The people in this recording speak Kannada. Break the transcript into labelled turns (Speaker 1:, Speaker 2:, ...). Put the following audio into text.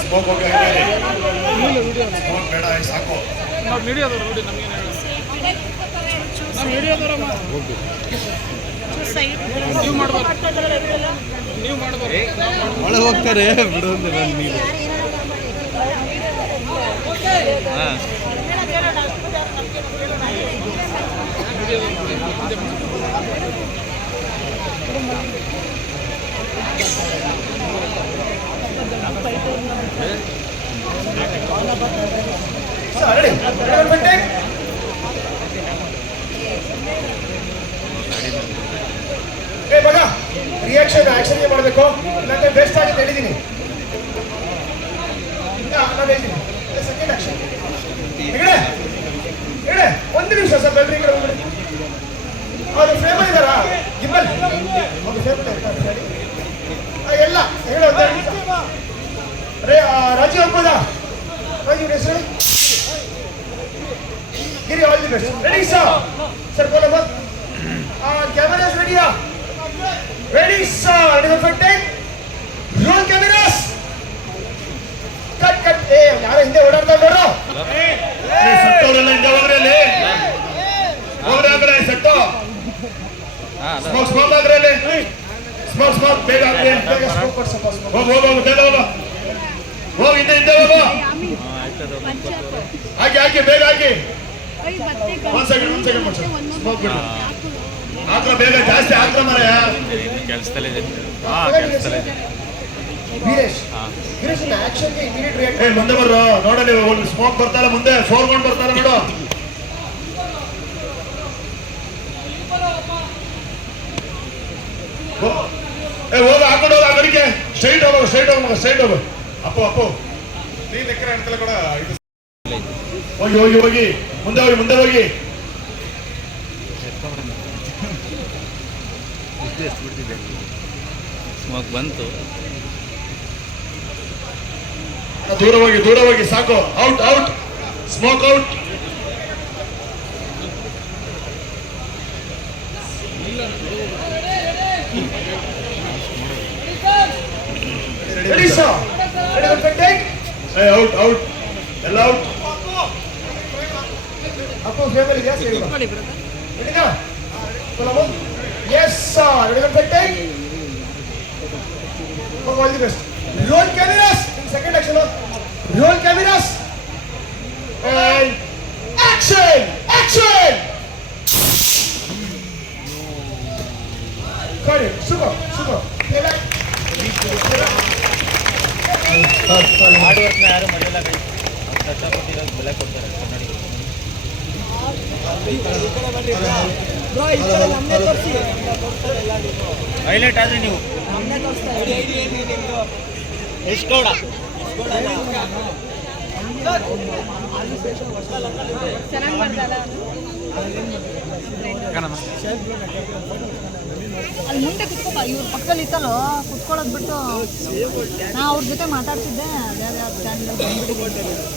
Speaker 1: ಸ್ಮೋಕ್
Speaker 2: ಒಳಗೆ ಹೋಗ್ತಾರೆ ಬಿಡು ನಾನು ನೀನು
Speaker 1: ರೆಡಿ ಏ, ಮಗ ರಿಯಾಕ್ಷನ್ ಆಕ್ಷನ್ಗೆ ಮಾಡಬೇಕು. ಇಲ್ಲಾಂದ್ರೆ ವೇಸ್ಟ್ ಆಗಿ ಹೇಳಿದ್ದೀನಿ ನಾನು ಹೇಳ್ತೀನಿ. ಸೆಕೆಂಡ್ ಆಕ್ಷನ್ ಹೆಗಡೆ ಹೆಗಡೆ, ಒಂದು ನಿಮಿಷ ಸರ್ ಎಲ್ರಿ ಕಡೆ ಅವರು ಫೇಮಲ್ ಇದ್ದಾರಾ? ಗಿಮ್ಮಲ್ ಒಂದು ಫೇಮಲ್ ಇರ್ತಾರೆ ಎಲ್ಲ, ಹೇಳಿ ರೇ Rajiv Giri all the best ready sir sir ಬೋಲಮ್ಮ cameras ರೆಡಿಯಾ ready sir ready for take roll cameras cut cut ಏ ಯಾರೋ ಹಿಂದೆ ಓಡಾಡ್ತಾ ನೋಡು. ಸತ್ತವರೆಲ್ಲ ಹಿಂದೆ ಹೋಗ್ರಿ ಅಲ್ಲಿ ಹೋಗ್ರಿ ಕಡೆ ಸತ್ತು ಸ್ಮೋಕ್ ಸ್ಮೋಕ್ ಆಗ್ರಿ ಅಲ್ಲಿ ಸ್ಮೋಕ್ ಸ್ಮೋಕ್ ಬೇಗ ಆಗ್ರಿ ಹೋಗ್ ಹೋಗ್ ಬೇಗ ಹೋಗ. ಹೋಗ್ ಹಿಂದೆ ಹಿಂದೆ ಹೋಗು. ಹಾಕಿ ಹಾಕಿ ಬೇಗ ಹಾಕಿ ಒಂದ್ ಸೆಕೆಂಡ್ ಒಂದ್ ಸೆಕೆಂಡ್ ಒಂದ್ ಸೆಕೆಂಡ್ ಸ್ಮೋಕ್ ಬಿಡು ಹಾಕ್ಲ ಬೇಗ ಜಾಸ್ತಿ ಹಾಕ್ಲ ಮರ
Speaker 2: ಕೆಲಸದಲ್ಲೇ ಇದೆ ಹಾ ಕೆಲಸದಲ್ಲೇ
Speaker 1: ವೀರೇಶ್. ವೀರೇಶ್ ಆಕ್ಷನ್ಗೆ ಇಮಿಡಿಯೇಟ್ ರಿಯಾಕ್ಟ್ ಏ ಮುಂದೆ ಬರ್ರೋ. ನೋಡಲಿ ನೀವು ಒಂದು ಸ್ಮೋಕ್ ಬರ್ತಾರ ಮುಂದೆ. ಸೋರ್ಕೊಂಡು ಬರ್ತಾರ ನೋಡು. ಏ ಹೋಗ ಹಾಕೊಂಡು ಹೋಗ ಆ ಕಡೆಗೆ. ಸ್ಟ್ರೈಟ್ ಹೋಗು ಸ್ಟ್ರೈಟ್ ಹೋಗ ಸ್ಟ್ರೈಟ್ ಹೋಗು. ಅಪ್ಪು ಅಪ್ಪು. ನೀನ್ ಎಕ್ಕರೆ ಅಂತಲ್ಲ ಕೂಡ ಇದು ಹೋಗಿ ಹೋಗಿ ಹೋಗಿ. ಮುಂದೆ ಹೋಗಿ ಮುಂದೆ ಹೋಗಿ.
Speaker 2: ಎಷ್ಟು ಸ್ಮೋಕ್ ಬಂತು.
Speaker 1: ದೂರ ದೂರವಾಗಿ ದೂರ ಹೋಗಿ ಸಾಕು out out smoke out ready sir ready out out ಫೇಮಲ್ ಇದೆಯಾ ಸರಿ ರೆಡಿನಾ yes sir ready for take all the best roll cameras second action roll cameras and action action got it super super
Speaker 2: hard ವರ್ಕ್ನ ಯಾರು ಮರೆಯಲ್ಲ ಕೈ ಕಷ್ಟಪಟ್ಟಿರೋದು ಬೆಲೆ ಕೊಡ್ತಾರೆ ಕನ್ನಡಿಗರು ಹೈಲೈಟ್ ಆದ್ರೆ ನೀವು.
Speaker 3: ಬರ್ದಲ್ಲ ಅಲ್ಲಿ ಮುಂದೆ ಕುತ್ಕೋಪ ಇವ್ರ ಪಕ್ಕದಲ್ಲಿ ಇತ್ತಲ್ಲೋ, ಕುತ್ಕೊಳ್ಳೋದು ಬಿಟ್ಟು ನಾ ಅವ್ರ ಜೊತೆ ಮಾತಾಡ್ತಿದ್ದೆ ಅದೇ stand channel